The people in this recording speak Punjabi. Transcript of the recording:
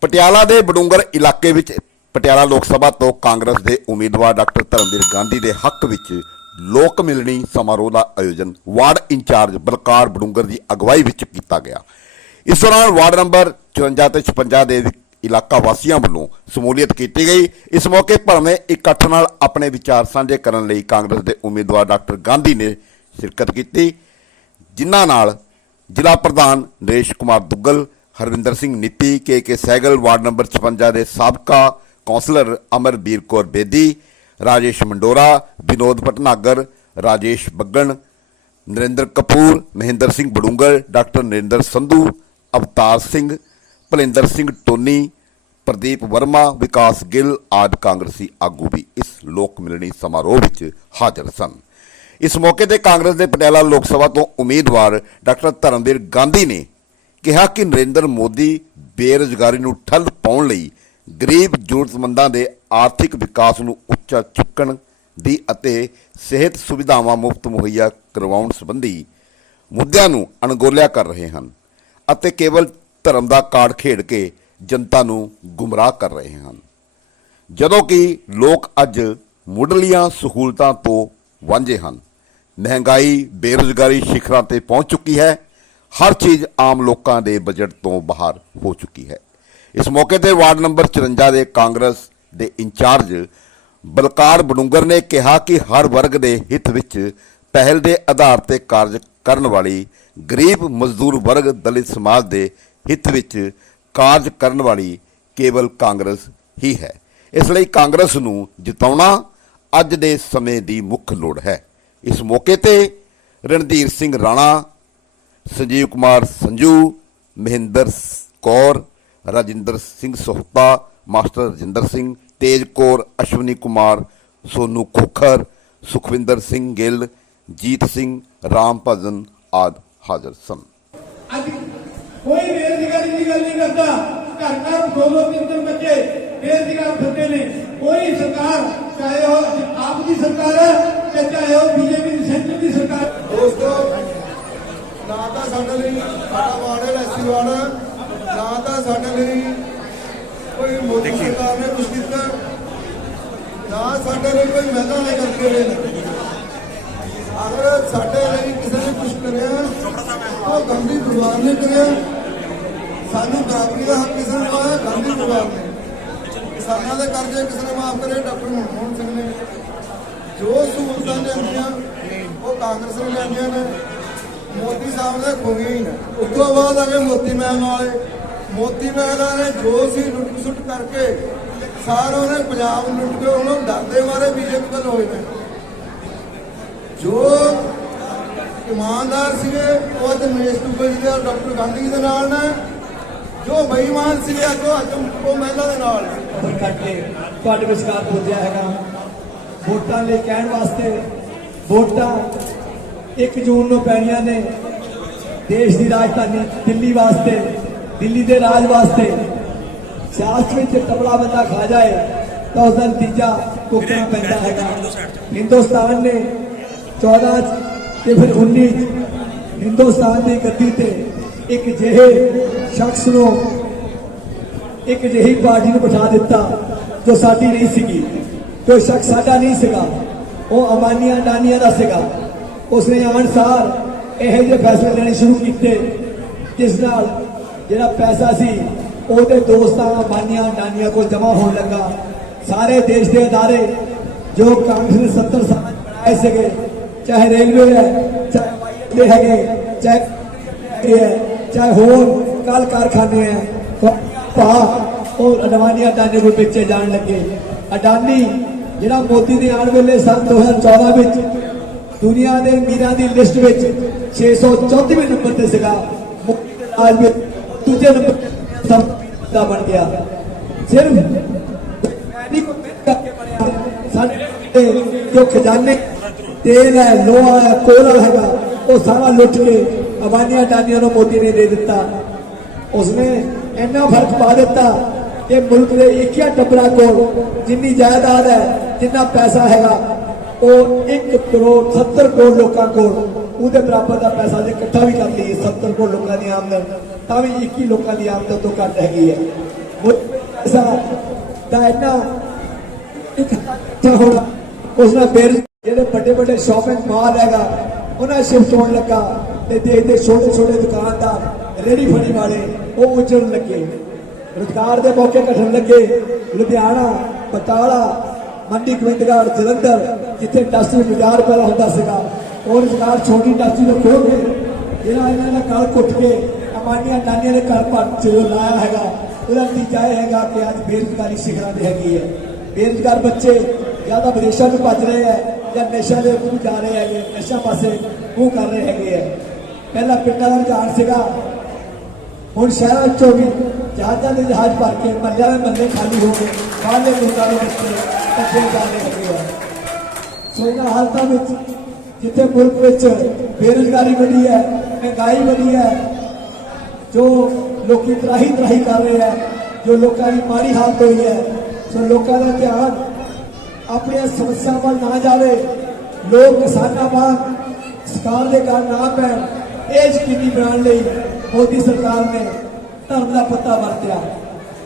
ਪਟਿਆਲਾ ਦੇ ਬਡੂੰਗਰ ਇਲਾਕੇ ਵਿੱਚ, ਪਟਿਆਲਾ ਲੋਕ ਸਭਾ ਤੋਂ ਕਾਂਗਰਸ ਦੇ ਉਮੀਦਵਾਰ ਡਾਕਟਰ ਧਰਮਵੀਰ ਗਾਂਧੀ ਦੇ ਹੱਕ ਵਿੱਚ ਲੋਕ ਮਿਲਣੀ ਸਮਾਰੋਹ ਦਾ ਆਯੋਜਨ ward in charge Balkar Badungar ਦੀ ਅਗਵਾਈ ਵਿੱਚ ਕੀਤਾ ਗਿਆ। ਇਸ ਦੌਰਾਨ ਵਾਰਡ ਨੰਬਰ 54 ਤੇ 56 ਦੇ ਵਿ- ਇਲਾਕਾ ਵਾਸੀਆਂ ਵੱਲੋਂ ਸਮੂਲੀਅਤ ਕੀਤੀ ਗਈ। ਇਸ ਮੌਕੇ ਭਰਵੇਂ ਇਕੱਠ ਨਾਲ ਆਪਣੇ ਵਿਚਾਰ ਸਾਂਝੇ ਕਰਨ ਲਈ ਕਾਂਗਰਸ ਦੇ ਉਮੀਦਵਾਰ ਡਾਕਟਰ ਗਾਂਧੀ ਨੇ ਸ਼ਿਰਕਤ ਕੀਤੀ, ਜਿਨ੍ਹਾਂ ਨਾਲ ਜ਼ਿਲ੍ਹਾ ਪ੍ਰਧਾਨ Naresh Kumar Duggal Harvinder Singh Nitti, K K Sehgal ward number 56 ਦੇ ਸਾਬਕਾ councillor Amarbir Kaur Bedi, Rajesh Mandora, Vinod Bhatnagar, Rajesh Baggan, Narinder Kapoor, Mahinder Singh Barungal, doctor Narinder Sandhu, Avtar Singh, Bhalinder Singh Tony, Pradeep Verma, Vikas Gill ਆਦਿ ਕਾਂਗਰਸੀ ਆਗੂ ਵੀ ਇਸ ਲੋਕ ਮਿਲਣੀ ਸਮਾਰੋਹ ਵਿੱਚ ਹਾਜ਼ਰ ਸਨ। ਇਸ ਮੌਕੇ ਤੇ ਕਾਂਗਰਸ ਦੇ ਪਟਿਆਲਾ ਲੋਕ ਸਭਾ ਤੋਂ ਉਮੀਦਵਾਰ ਡਾਕਟਰ ਧਰਮਵੀਰ ਗਾਂਧੀ ਨੇ ਕਿਹਾ ਕਿ ਨਰਿੰਦਰ ਮੋਦੀ ਬੇਰੁਜ਼ਗਾਰੀ ਨੂੰ ਠੱਲ ਪਾਉਣ ਲਈ ਗਰੀਬ ਜ਼ਰੂਰਤਮੰਦਾਂ ਦੇ ਆਰਥਿਕ ਵਿਕਾਸ ਨੂੰ ਉੱਚਾ ਚੁੱਕਣ ਦੀ ਅਤੇ ਸਿਹਤ ਸੁਵਿਧਾਵਾਂ ਮੁਫਤ ਮੁਹੱਈਆ ਕਰਵਾਉਣ ਸੰਬੰਧੀ ਮੁੱਦਿਆਂ ਨੂੰ ਅਣਗੋਲਿਆ ਕਰ ਰਹੇ ਹਨ ਅਤੇ ਕੇਵਲ ਧਰਮ ਦਾ ਕਾਰਡ ਖੇਡ ਕੇ ਜਨਤਾ ਨੂੰ ਗੁੰਮਰਾਹ ਕਰ ਰਹੇ ਹਨ। ਜਦੋਂ ਕਿ ਲੋਕ ਅੱਜ ਮੁੱਢਲੀਆਂ ਸਹੂਲਤਾਂ ਤੋਂ ਵਾਂਝੇ ਹਨ। ਮਹਿੰਗਾਈ, ਬੇਰੁਜ਼ਗਾਰੀ ਸ਼ਿਖਰਾਂ ਤੇ ਪਹੁੰਚ ਚੁੱਕੀ ਹੈ। ਹਰ ਚੀਜ਼ ਆਮ ਲੋਕਾਂ ਦੇ ਬਜਟ ਤੋਂ ਬਾਹਰ ਹੋ ਚੁੱਕੀ ਹੈ। ਇਸ ਮੌਕੇ ਤੇ ਵਾਰਡ ਨੰਬਰ 54 ਦੇ ਕਾਂਗਰਸ ਦੇ ਇੰਚਾਰਜ ਬਲਕਾਰ ਬਡੂੰਗਰ ਨੇ ਕਿਹਾ ਕਿ ਹਰ ਵਰਗ ਦੇ ਹਿੱਤ ਵਿੱਚ ਪਹਿਲ ਦੇ ਆਧਾਰ ਤੇ ਕਾਰਜ ਕਰਨ ਵਾਲੀ ਗਰੀਬ ਮਜ਼ਦੂਰ ਵਰਗ ਦਲਿਤ ਸਮਾਜ ਦੇ ਹਿੱਤ ਵਿੱਚ ਕਾਰਜ ਕਰਨ ਵਾਲੀ ਕੇਵਲ ਕਾਂਗਰਸ ਹੀ ਹੈ। ਇਸ ਲਈ ਕਾਂਗਰਸ ਨੂੰ ਜਿਤਾਉਣਾ ਅੱਜ ਦੇ ਸਮੇਂ ਦੀ ਮੁੱਖ ਲੋੜ ਹੈ। ਇਸ ਮੌਕੇ ਤੇ ਰਣਧੀਰ ਸਿੰਘ ਰਾਣਾ ਸੰਜੀਵ ਕੁਮਾਰ ਸੰਜੂ ਮਹਿੰਦਰ ਕੌਰ ਰਾਜਿੰਦਰ ਸਿੰਘ ਸੋਹਤਾ ਮਾਸਟਰ ਰਜਿੰਦਰ ਸਿੰਘ ਤੇਜ ਕੌਰ ਅਸ਼ਵਨੀ ਕੁਮਾਰ ਸੋਨੂ ਖੋਖਰ ਸੁਖਵਿੰਦਰ ਸਿੰਘ ਗਿੱਲ ਜੀਤ ਸਿੰਘ ਰਾਮ ਭਜਨ ਆਦ ਹਾਜ਼ਰ ਸਨ। ਅੱਜ ਕੋਈ ਬੇਰੁਜ਼ਗਾਰੀ ਦੀ ਗੱਲ ਨਹੀਂ ਕਰਦਾ। ਘਰ ਘਰ ਦੋ ਦੋ ਤਿੰਨ ਤਿੰਨ ਬੱਚੇ ਬੇਰੁਜ਼ਗਾਰ ਫਿਰਦੇ ਨੇ। ਕੋਈ ਸਰਕਾਰ ਚਾਹੇ ਉਹ ਆਪ ਦੀ ਸਰਕਾਰ ਹੈ ਚਾਹੇ ਉਹ ਬੀਜੇਪੀ ਦੀ ਸੈਂਟਰ ਦੀ ਸਰਕਾਰ। ਦੋਸਤੋ ਨਾ ਤਾਂ ਸਾਡੇ ਲਈ ਸਾਡਾ ਵਾਰਡ ਹੈ ਐਸੀ ਵਾਰਡ। ਨਾ ਤਾਂ ਸਾਡੇ ਲਈ ਕੋਈ ਮੋਦੀ ਸਰਕਾਰ ਨੇ ਕੁਝ ਕੀਤਾ। ਨਾ ਸਾਡੇ ਲਈ ਕੋਈ ਮਹਿਲਾ ਨੇ ਕਰਕੇ ਰਹੇ ਨੇ। ਅਗਰ ਸਾਡੇ ਲਈ ਕਿਸੇ ਨੇ ਕੁਝ ਕਰਿਆ ਉਹ ਗਾਂਧੀ ਪਰਿਵਾਰ ਨੇ ਕਰਿਆ। ਸਾਨੂੰ ਬਰਾਬਰੀ ਦਾ ਹੱਕ ਕਿਸੇ ਨੇ ਪਾਇਆ ਗਾਂਧੀ ਪਰਿਵਾਰ ਨੇ। ਕਿਸਾਨਾਂ ਦੇ ਕਰਜ਼ੇ ਕਿਸੇ ਨੇ ਮਾਫ ਕਰੇ ਡਾਕਟਰ ਮਨਮੋਹਨ ਸਿੰਘ ਨੇ। ਜੋ ਸਹੂਲਤਾਂ ਲਿਆਂਦੀਆਂ ਉਹ ਕਾਂਗਰਸ ਨੇ ਲਿਆਂਦੀਆਂ ਨੇ। ਮੋਦੀ ਸਾਹਿਬ ਦੇ ਖੋਈਆਂ ਹੀ ਨੇ। ਉਸ ਤੋਂ ਬਾਅਦ ਆ ਗਏ ਮੋਤੀ ਮਹਿਲ ਵਾਲੇ। ਮੋਤੀ ਮਹਿਲਾਂ ਨੇ ਜੋ ਸੀ ਲੁੱਟ ਸੁੱਟ ਕਰਕੇ ਸਾਰਾ ਉਹਨੇ ਪੰਜਾਬ ਲੁੱਟ ਕੇ ਉਹਨੂੰ ਡਰਦੇ ਮਾਰੇ ਬੀਜੇਪੀ ਵੱਲ ਹੋਏ ਨੇ ਜੋ ਇਮਾਨਦਾਰ ਸੀਗੇ, ਉਹ ਅੱਜ ਮਹੇਸ਼ ਦੁੱਗਲ ਜੀ ਦੇ, ਡਾਕਟਰ ਗਾਂਧੀ ਜੀ ਦੇ ਨਾਲ ਨੇ। ਜੋ ਬੇਈਮਾਨ ਸੀਗੇ, ਅੱਜ ਉਹ ਅੱਜ ਉਹ ਮਹਿਲਾ ਦੇ ਨਾਲ ਨੇ। ਕਰਕੇ ਤੁਹਾਡੇ ਵਿਚਕਾਰ ਪਹੁੰਚਿਆ ਹੈਗਾ। ਵੋਟਾਂ ਲਈ ਕਹਿਣ ਵਾਸਤੇ ਵੋਟਾਂ 1 ਜੂਨ ਨੂੰ ਪੈਣੀਆਂ ਨੇ ਦੇਸ਼ ਦੀ ਰਾਜਧਾਨੀ ਦਿੱਲੀ ਵਾਸਤੇ ਦਿੱਲੀ ਦੇ ਰਾਜ ਵਾਸਤੇ। ਸਿਆਸਤ ਵਿੱਚ ਟਬਲਾ ਬੰਦਾ ਖਾ ਜਾਏ ਤਾਂ ਉਸ ਦਾ ਨਤੀਜਾ ਭੁਗਤਣਾ ਪੈਂਦਾ ਹੈਗਾ। ਹਿੰਦੁਸਤਾਨ ਨੇ 14 'ਚ ਤੇ ਫਿਰ 19 'ਚ ਹਿੰਦੁਸਤਾਨ ਦੀ ਗੱਦੀ ਤੇ ਇੱਕ ਜਿਹੇ ਸ਼ਖਸ ਨੂੰ ਇੱਕ ਜਿਹੀ ਪਾਰਟੀ ਨੂੰ ਬਿਠਾ ਦਿੱਤਾ ਜੋ ਸਾਡੀ ਨਹੀਂ ਸੀਗੀ। ਜੋ ਸ਼ਖਸ ਸਾਡਾ ਨਹੀਂ ਸੀਗਾ ਉਹ ਅਮਾਨੀਆਂ ਡਾਨੀਆਂ ਦਾ ਸੀਗਾ। ਉਸਨੇ ਆਉਣ ਇਹੋ ਜਿਹੇ ਫੈਸਲੇ ਲੈਣੇ ਸ਼ੁਰੂ ਕੀਤੇ, ਜਿਸ ਨਾਲ ਜਿਹੜਾ ਪੈਸਾ ਸੀ, ਉਹਦੇ ਦੋਸਤਾਂ ਅਮਾਨੀਆਂ ਡਾਨੀਆਂ ਕੋਲ ਜਮ੍ਹਾਂ ਹੋਣ ਲੱਗਾ। ਸਾਰੇ ਦੇਸ਼ ਦੇ ਅਦਾਰੇ ਜੋ ਕਾਂਗਰਸ ਨੇ 70 ਸਾਲਾਂ 'ਚ ਬਣਾਏ ਸੀਗੇ, ਚਾਹੇ ਰੇਲਵੇ ਹੈ, ਚਾਹੇ ਹਵਾਈ ਹੈਗੇ, ਚਾਹੇ ਹੈਗੇ ਹੈ, ਚਾਹੇ ਹੋਰ ਕਲ ਕਾਰਖਾਨੇ ਹੈ ਭਾ ਉਹ ਅਡਵਾਨੀ ਅਡਾਨੀ ਨੂੰ ਵੇਚੇ ਜਾਣ ਲੱਗੇ। ਅਡਾਨੀ ਜਿਹੜਾ ਮੋਦੀ ਦੇ ਆਉਣ ਵੇਲੇ ਸੰਨ 2014 ਵਿੱਚ ਦੁਨੀਆ ਦੇ ਅਮੀਰਾਂ ਦੀ ਲਿਸਟ ਵਿੱਚ 634ਵੇਂ ਨੰਬਰ ਤੇ ਸੀਗਾ ਮੋਦੀ ਦੇ ਰਾਜ ਵਿੱਚ ਦੂਜੇ ਨੰਬਰ ਤੇ ਸਭ ਤੋਂ ਵੱਡਾ ਬਣ ਗਿਆ ਸਿਰਫ ਨਹੀਂ ਕੋ ਮਿਹਨਤ ਕਰਕੇ ਬਣਿਆ ਸਾਡੇ ਜੋ ਖਜ਼ਾਨੇ ਤੇਲ ਹੈ ਲੋਹਾ ਹੈ ਕੋਲਾ ਹੈਗਾ ਉਹ ਸਾਰਾ ਲੁੱਟ ਕੇ ਅਬਾਨੀਆਂ ਟਾਨੀਆਂ ਨੂੰ ਮੋਦੀ ਨੇ ਦੇ ਦਿੱਤਾ ਉਸਨੇ ਇੰਨਾ ਫ਼ਰਕ ਪਾ ਦਿੱਤਾ ਕਿ ਮੁਲਕ ਦੇ ਇੱਕਿਆ ਟੱਬਰਾਂ ਕੋਲ ਜਿੰਨੀ ਜਾਇਦਾਦ ਹੈ ਜਿੰਨਾ ਪੈਸਾ ਹੈਗਾ ਉਹ 1 ਕਰੋੜ 70 ਕਰੋੜ ਲੋਕਾਂ ਕੋਲ ਉਹਦੇ ਬਰਾਬਰ ਦਾ ਪੈਸਾ ਜੇ ਇਕੱਠਾ ਵੀ ਕਰ ਲਈਏ 70 ਕਰੋੜ ਲੋਕਾਂ ਦੀ ਆਮਦਨ, ਤਾਂ ਵੀ 21 ਲੋਕਾਂ ਦੀ ਆਮਦਨ ਤੋਂ ਘੱਟ ਹੈਗੀ ਹੈ। ਐਸਾ ਦਾ ਇੰਨਾ ਇੱਕ ਹੋਣਾ ਉਸ ਨਾਲ ਫਿਰ ਜਿਹੜੇ ਵੱਡੇ ਵੱਡੇ ਸ਼ਾਪਿੰਗ ਮਾਲ ਹੈਗਾ, ਉਹਨਾਂ ਸ਼ਿਫਟ ਹੋਣ ਲੱਗਾ ਤੇ ਦੇਖਦੇ ਛੋਟੇ ਛੋਟੇ ਦੁਕਾਨਦਾਰ ਰੇੜੀ ਫੜੀ ਵਾਲੇ ਉਹ ਉਜੜਨ ਲੱਗੇ। ਰੁਜ਼ਗਾਰ ਦੇ ਮੌਕੇ ਘਟਣ ਲੱਗੇ। ਲੁਧਿਆਣਾ, ਬਟਾਲਾ, ਮੰਡੀ, ਗੋਬਿੰਦਗੜ੍ਹ, ਜਲੰਧਰ ਜਿੱਥੇ ਇੰਡਸਟਰੀ ਬਾਜ਼ਾਰ ਪਹਿਲਾਂ ਹੁੰਦਾ ਸੀਗਾ ਉਹ ਰੁਜ਼ਗਾਰ ਛੋਟੀ ਇੰਡਸਟਰੀ ਨੂੰ ਖੋਲ ਕੇ ਜਿਹੜਾ ਇਹਨਾਂ ਨੇ ਕੱਲ ਕੁੱਟ ਕੇ ਅਮਾਨੀਆਂ ਨਾਨੀਆਂ ਦੇ ਘਰ ਪਰ ਜੋ ਲਾਇਆ ਹੈਗਾ ਉਹਦਾ ਨਤੀਜਾ ਇਹ ਹੈਗਾ ਕਿ ਅੱਜ ਬੇਰੁਜ਼ਗਾਰੀ ਸਿਖਰਾਂ ਤੇ ਹੈਗੀ ਹੈ ਬੇਰੁਜ਼ਗਾਰ ਬੱਚੇ ਜਾਂ ਤਾਂ ਵਿਦੇਸ਼ਾਂ ਨੂੰ ਭੱਜ ਰਹੇ ਹੈ ਜਾਂ ਨਸ਼ਿਆਂ ਦੇ ਨੂੰ ਜਾ ਰਹੇ ਹੈਗੇ ਨਸ਼ਾ ਪਾਸੇ ਮੂੰਹ ਕਰ ਰਹੇ ਹੈਗੇ ਹੈ ਪਹਿਲਾਂ ਪਿੰਡਾਂ ਦਾ ਰੁਝਾਨ ਸੀਗਾ ਹੁਣ ਸ਼ਹਿਰਾਂ ਚੋਂ ਵੀ ਜਹਾਜ਼ਾਂ ਦੇ ਜਹਾਜ਼ ਭਰ ਕੇ ਮੱਲਿਆਂ ਦੇ ਮੱਲੇ ਖਾਲੀ ਹੋ ਗਏ ਬਾਹਰਲੇ ਮੁਲਕਾਂ ਦੇ ਬੱਚੇ ਕੱਢੇ ਜਾ ਰਹੇ ਹੈਗੇ ਆ ਸੋ ਇਹਨਾਂ ਹਾਲਤਾਂ ਵਿੱਚ ਜਿੱਥੇ ਮੁਲਕ ਵਿੱਚ ਬੇਰੁਜ਼ਗਾਰੀ ਵਧੀ ਹੈ ਮਹਿੰਗਾਈ ਵਧੀ ਹੈ ਜੋ ਲੋਕੀ ਤਰਾਹੀ ਤਰਾਹੀ ਕਰ ਰਹੇ ਹੈ ਜੋ ਲੋਕਾਂ ਦੀ ਮਾੜੀ ਹਾਲਤ ਹੋਈ ਹੈ ਸੋ ਲੋਕਾਂ ਦਾ ਧਿਆਨ ਆਪਣੀਆਂ ਸਮੱਸਿਆਵਾਂ ਵੱਲ ਨਾ ਜਾਵੇ ਲੋਕ ਕਿਸਾਨਾਂ ਵਾਂਗ ਸਰਕਾਰ ਦੇ ਘਰ ਨਾ ਪੈਣ ਇਹ ਯਕੀਨੀ ਬਣਾਉਣ ਲਈ ਮੋਦੀ ਸਰਕਾਰ ਨੇ ਧਰਮ ਦਾ ਪੱਤਾ ਵਰਤਿਆ